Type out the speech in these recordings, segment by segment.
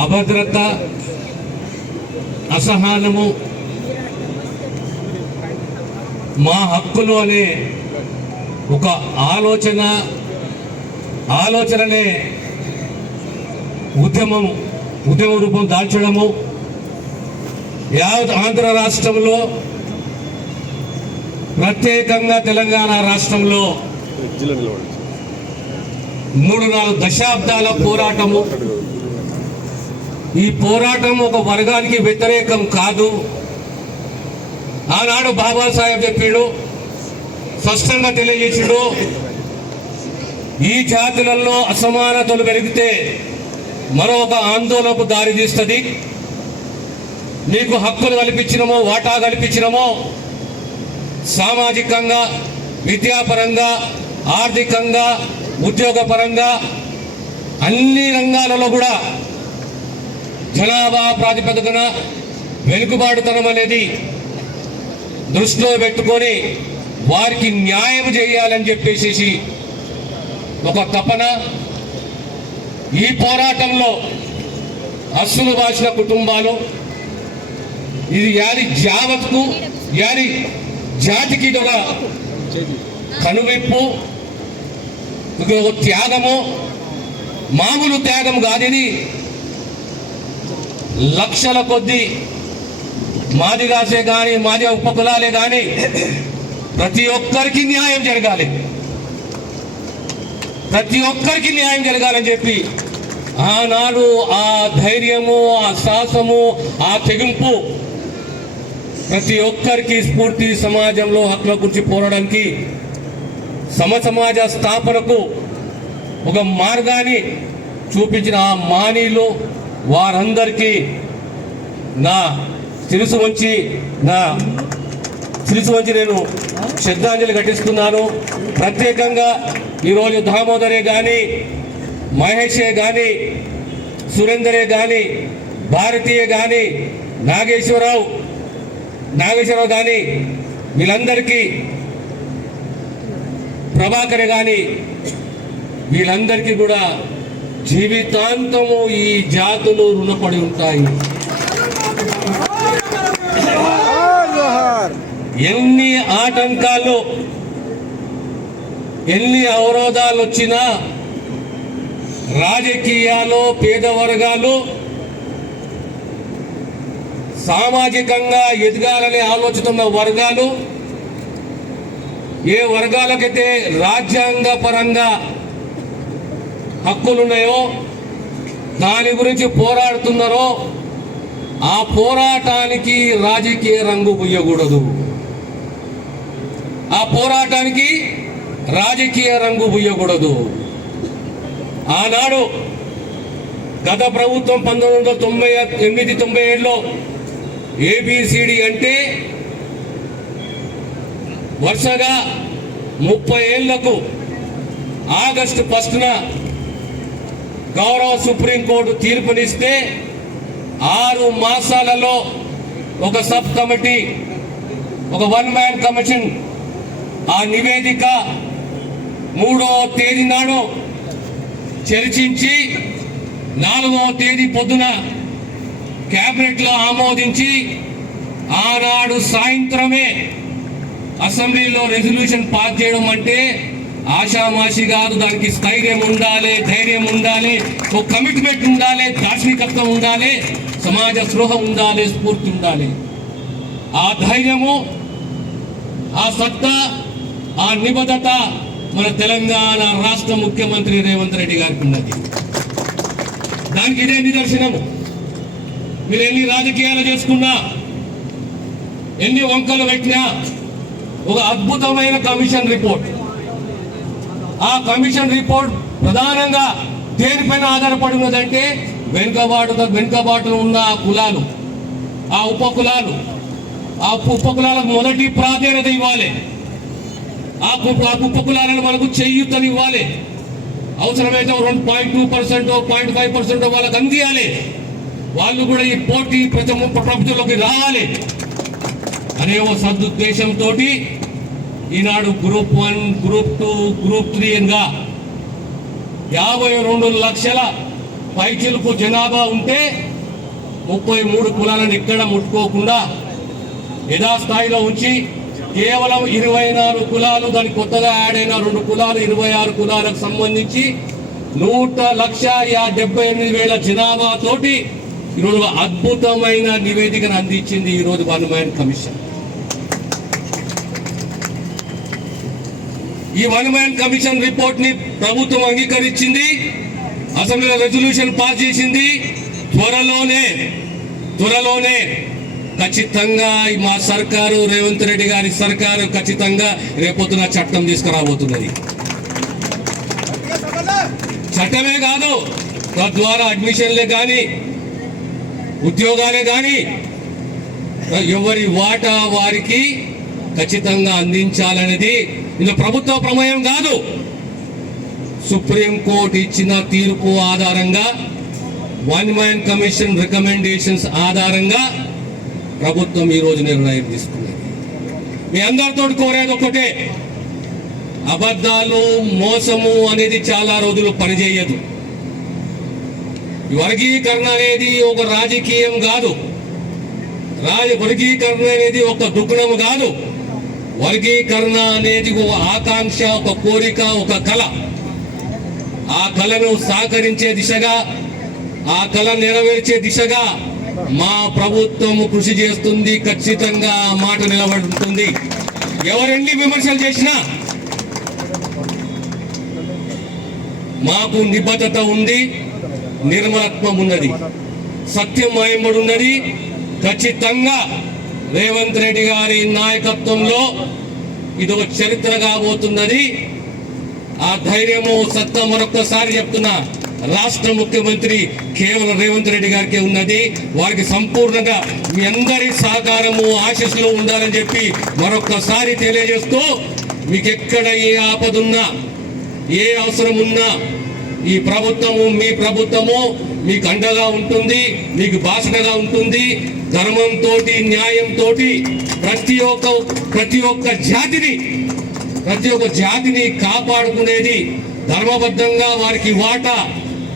అభద్రత అసహనము మా హక్కులు అనే ఒక ఆలోచన ఆలోచననే ఉద్యమం ఉద్యమ రూపం దాల్చడము. యావత్ ఆంధ్ర రాష్ట్రంలో ప్రత్యేకంగా తెలంగాణ రాష్ట్రంలో మూడు నాలుగు దశాబ్దాల పోరాటము. ఈ పోరాటం ఒక వర్గానికి వ్యతిరేకం కాదు. ఆనాడు బాబాసాహెబ్ చెప్పాడు స్పష్టంగా తెలియజేసాడు ఈ జాతులలో అసమానతలు పెరిగితే మరొక ఆందోళనకు దారితీస్తుంది మీకు హక్కులు కల్పించినమో వాటా కల్పించినమో సామాజికంగా విద్యాపరంగా ఆర్థికంగా ఉద్యోగపరంగా అన్ని రంగాలలో కూడా జనాభా ప్రాతిపదికన వెనుకబాటుతనం అనేది దృష్టిలో పెట్టుకొని వారికి న్యాయం చేయాలని చెప్పేసి ఒక తపన ఈ పోరాటంలో అస్సులు బాసిన కుటుంబాలు ఇది యాని జావత్కు యాని జాతికి ఒక కనువిప్పు ఇది ఒక త్యాగము మామూలు త్యాగం కాదని లక్షల కొద్ది మాదిగాసే కానీ మాది ఉపకులాలే కానీ ప్రతి ఒక్కరికి న్యాయం జరగాలి. ప్రతి ఒక్కరికి న్యాయం జరగాలని చెప్పి ఆనాడు ఆ ధైర్యము ఆ సాహసము ఆ తెగింపు ప్రతి ఒక్కరికి స్ఫూర్తి సమాజంలో హక్కుల గురించి పోరాడానికి సమ సమాజ స్థాపనకు ఒక మార్గాన్ని చూపించిన ఆ మానీలో వారందరికీ నా తెలుసు వంచి నా తెలుసు వంచి నేను శ్రద్ధాంజలి ఘటిస్తున్నాను. ప్రత్యేకంగా ఈరోజు దామోదరే కానీ మహేషే కానీ సురేందరే కానీ భారతీయ కానీ నాగేశ్వరరావు నాగేశ్వరరావు కానీ వీళ్ళందరికీ ప్రభాకర్ కానీ వీళ్ళందరికీ కూడా జీవితాంతము ఈ జాతులు రుణపడి ఉంటాయి. ఎన్ని ఆటంకాలు ఎన్ని అవరోధాలు వచ్చినా రాజకీయాలు పేద వర్గాలు సామాజికంగా ఎదగాలని ఆలోచిస్తున్న వర్గాలు ఏ వర్గాలకైతే రాజ్యాంగ పరంగా హక్కులున్నాయో? దాని గురించి పోరాడుతున్నారో? ఆ పోరాటానికి రాజకీయ రంగు పుయ్యకూడదు. ఆ పోరాటానికి రాజకీయ రంగు పుయ్యకూడదు. ఆనాడు గత ప్రభుత్వం పంతొమ్మిది వందల తొంభై ఎనిమిది తొంభై ఏడులో ఏబిసిడి అంటే వరుసగా ముప్పై ఏళ్ళకు ఆగస్టు ఫస్ట్న గౌరవ సుప్రీంకోర్టు తీర్పునిస్తే ఆరు మాసాలలో ఒక సబ్ కమిటీ ఒక వన్ మ్యాన్ కమిషన్ ఆ నివేదిక మూడవ తేదీ నాడు చర్చించి నాలుగవ తేదీ పొద్దున క్యాబినెట్లో ఆమోదించి ఆనాడు సాయంత్రమే అసెంబ్లీలో రెజల్యూషన్ పాస్ చేయడం అంటే ఆషామాషి కాదు దానికి స్థైర్యం ఉండాలి ధైర్యం ఉండాలి ఒక కమిట్మెంట్ ఉండాలి దార్శనికత్వం ఉండాలి సమాజ స్పృహ ఉండాలి స్ఫూర్తి ఉండాలి. ఆ ధైర్యము ఆ సత్తా ఆ నిబద్ధత మన తెలంగాణ రాష్ట్ర ముఖ్యమంత్రి రేవంత్ రెడ్డి గారికి ఉన్నది. దానికి ఇదే నిదర్శనము. మీరు ఎన్ని రాజకీయాలు చేసుకున్నా ఎన్ని వంకలు పెట్టినా ఒక అద్భుతమైన కమిషన్ రిపోర్ట్. ఆ కమిషన్ రిపోర్ట్ ప్రధానంగా దేనిపైన ఆధారపడి ఉన్నదంటే వెనుకబాటు వెనుకబాటులో ఉన్న ఆ కులాలు ఆ ఉప కులాలు ఆ ఉప కులాలకు మొదటి ప్రాధాన్యత ఇవ్వాలి. ఆ ఆ ఉప కులాలను మనకు చేయూతని ఇవ్వాలి. అవసరమైతే రెండు point two percent point five percent వాళ్ళకి అందియాలి. వాళ్ళు కూడా ఈ పోటీ ప్రపంచంలోకి రావాలి. అనే ఓ సదుద్దేశంతో Eenadu group one group two group three గా యాభై రెండు లక్షల పైచిలుపు జనాభా ఉంటే ముప్పై మూడు కులాలను ఎక్కడ ముట్టుకోకుండా యథాస్థాయిలో ఉంచి కేవలం ఇరవై నాలుగు కులాలు దాని కొత్తగా యాడ్ అయిన రెండు కులాలు ఇరవై ఆరు కులాలకు సంబంధించి నూట లక్ష యా డెబ్బై ఎనిమిది వేల జనాభాతోటి ఈరోజు అద్భుతమైన నివేదికను అందించింది ఈరోజు వన్మైన్ కమిషన్. ఈ వన్మైన్ కమిషన్ రిపోర్ట్ని ప్రభుత్వం అంగీకరించింది. అసెంబ్లీలో రెజల్యూషన్ పాస్ చేసింది. త్వరలోనే త్వరలోనే ఖచ్చితంగా మా సర్కారు రేవంత్ రెడ్డి గారి సర్కారు ఖచ్చితంగా రేపొద్దున చట్టం తీసుకురాబోతున్నది. చట్టమే కాదు తద్వారా అడ్మిషన్లే కానీ ఉద్యోగాలే కానీ ఎవరి వాటా వారికి ఖచ్చితంగా అందించాలనేది ఇది ప్రభుత్వ ప్రమేయం కాదు. సుప్రీం కోర్టు ఇచ్చిన తీర్పు ఆధారంగా వన్ మ్యాన్ కమిషన్ రికమెండేషన్స్ ఆధారంగా ప్రభుత్వం ఈరోజు నిర్ణయం తీసుకున్నది. మీ అందరితో కోరేది ఒకటే అబద్ధాలు మోసము అనేది చాలా రోజులు పనిచేయదు. వర్గీకరణ అనేది ఒక రాజకీయం కాదు. రాజ వర్గీకరణ అనేది ఒక దుగ్గుణం కాదు. వర్గీకరణ అనేది ఒక ఆకాంక్ష ఒక కోరిక ఒక కళ. ఆ కళను సహకరించే దిశగా ఆ కళ నెరవేర్చే దిశగా మా ప్రభుత్వం కృషి చేస్తుంది. ఖచ్చితంగా మాట నిలబడుతుంది. ఎవరెన్ని విమర్శలు చేసినా మాకు నిబద్ధత ఉంది నిర్మలత్వం ఉన్నది సత్యం మాయబడి ఉన్నది. ఖచ్చితంగా రేవంత్ రెడ్డి గారి నాయకత్వంలో ఇది ఒక చరిత్ర కాబోతున్నది. ఆ ధైర్యము సత్తా మరొక్కసారి చెప్తున్నా రాష్ట్ర ముఖ్యమంత్రి కేవలం రేవంత్ రెడ్డి గారికి ఉన్నది. వారికి సంపూర్ణంగా మీ అందరి సహకారము ఆశీస్సులు ఉండాలని చెప్పి మరొక్కసారి తెలియజేస్తూ మీకు ఎక్కడ ఏ ఆపదున్నా ఏ అవసరం ఉన్నా ఈ ప్రభుత్వము మీ ప్రభుత్వము మీకు అండగా ఉంటుంది మీకు బాసటగా ఉంటుంది. ధర్మంతో న్యాయంతో ప్రతి ఒక్క ప్రతి ఒక్క జాతిని ప్రతి ఒక్క జాతిని కాపాడుకునేది ధర్మబద్ధంగా వారికి వాటా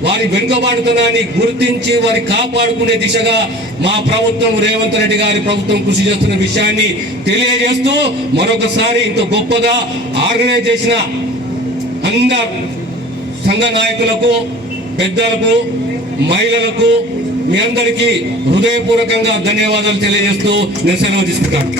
వారి వెనుకబాటుతనాన్ని గుర్తించి వారి కాపాడుకునే దిశగా మా ప్రభుత్వం రేవంత్ రెడ్డి గారి ప్రభుత్వం కృషి చేస్తున్న విషయాన్ని తెలియజేస్తూ మరొకసారి ఇంత గొప్పగా ఆర్గనైజ్ చేసిన అందరు సంఘ నాయకులకు పెద్దలకు మహిళలకు మీ అందరికీ హృదయపూర్వకంగా ధన్యవాదాలు తెలియజేస్తూ నేను తీసుకుంటాను.